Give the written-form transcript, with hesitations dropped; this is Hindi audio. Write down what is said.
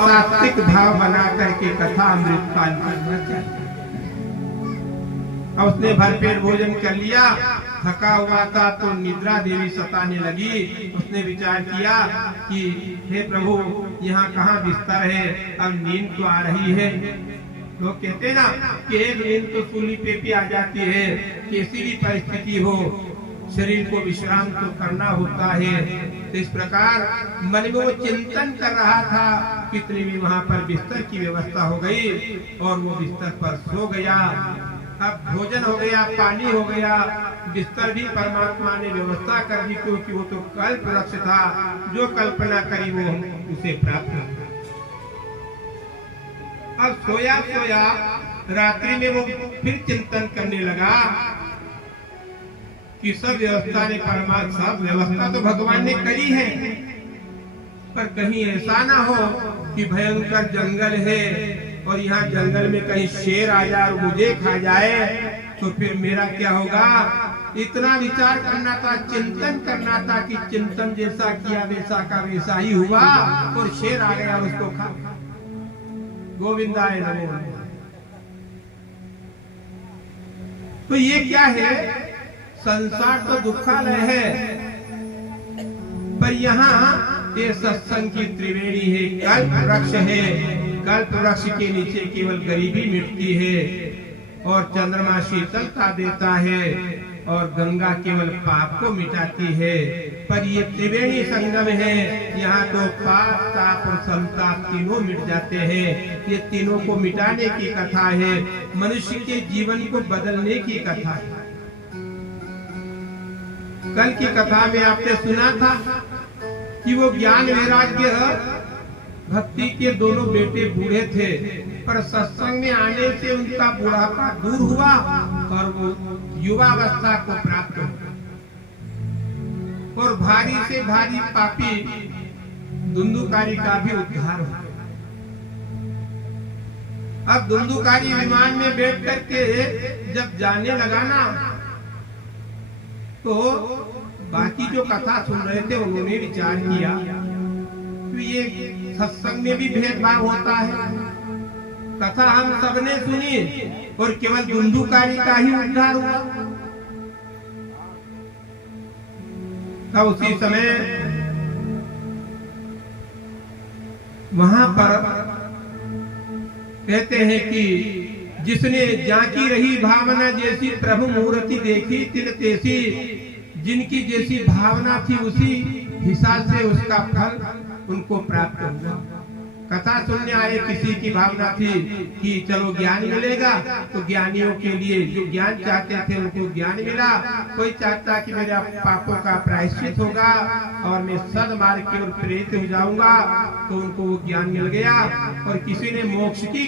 सात्विक भाव बना करके कथा अमृत पान करना चाहिए। और उसने भरपेट भोजन कर लिया, थका हुआ था तो निद्रा देवी सताने लगी। उसने विचार किया कि हे प्रभु, यहाँ कहाँ बिस्तर है, अब नींद तो आ रही है। लोग कहते ना कि एक नींद तो सूली पे आ जाती है, कैसी भी परिस्थिति हो शरीर को विश्राम तो करना होता है। तो इस प्रकार मन में वो चिंतन कर रहा था, कितने भी वहाँ पर बिस्तर की व्यवस्था हो गई और वो बिस्तर पर सो गया। अब भोजन हो गया, पानी हो गया, बिस्तर भी परमात्मा ने व्यवस्था कर दी, क्योंकि वो तो कल्प वृक्ष था, जो कल्पना करी वो उसे प्राप्त हुआ। अब सोया सोया रात्रि में वो फिर चिंतन करने लगा कि सब व्यवस्था ने परमात्मा, सब व्यवस्था तो भगवान ने करी है, पर कहीं ऐसा ना हो कि भयंकर जंगल है और यहाँ जंगल में कहीं शेर आ जाए और मुझे खा जाए, तो फिर मेरा क्या होगा। इतना विचार करना था, चिंतन करना था कि चिंतन जैसा किया वैसा का वैसा ही हुआ और शेर आ गया और उसको खा। गोविंदाय नमो। तो ये क्या है, संसार तो दुखालय है, पर यहाँ ये सत्संग की त्रिवेणी है, कल्प वृक्ष है। कल्प वृक्ष के नीचे केवल गरीबी मिटती है और चंद्रमा शीतलता देता है और गंगा केवल पाप को मिटाती है। पर ये त्रिवेणी संगम है, यहाँ तो पाप, ताप और संताप तीनों मिट जाते हैं। ये तीनों को मिटाने की कथा है, मनुष्य के जीवन को बदलने की कथा है। कल की कथा में आपने सुना था कि वो ज्ञान वैराग्य भक्ति के दोनों बेटे बूढ़े थे, पर सत्संग में आने से उनका बुढ़ापा दूर हुआ और वो युवावस्था को प्राप्त हुआ। और भारी से भारी पापी धुंधुकारी का भी उद्धार हुआ। अब धुंधुकारी विमान में बैठ करके जब जाने लगा ना, तो बाकी जो कथा सुन रहे थे उन्होंने विचार किया कि ये सत्संग में भी भेदभाव होता है। कथा हम सबने सुनी और केवल धुंधुकारी का ही उद्धार हुआ। तब उसी समय वहां पर कहते हैं कि जिसने जाकी रही भावना जैसी प्रभु मूर्ति देखी तिल तेसी, जिनकी जैसी भावना थी उसी हिसाब से उसका फल उनको प्राप्त हुआ। कथा सुनने आए, किसी की भावना थी कि चलो ज्ञान मिलेगा, तो ज्ञानियों के लिए जो ज्ञान चाहते थे उनको ज्ञान मिला। कोई चाहता कि मेरे पापों का प्रायश्चित होगा और मैं सद्मार्ग की ओर प्रेरित हो जाऊंगा, तो उनको वो ज्ञान मिल गया। और किसी ने मोक्ष की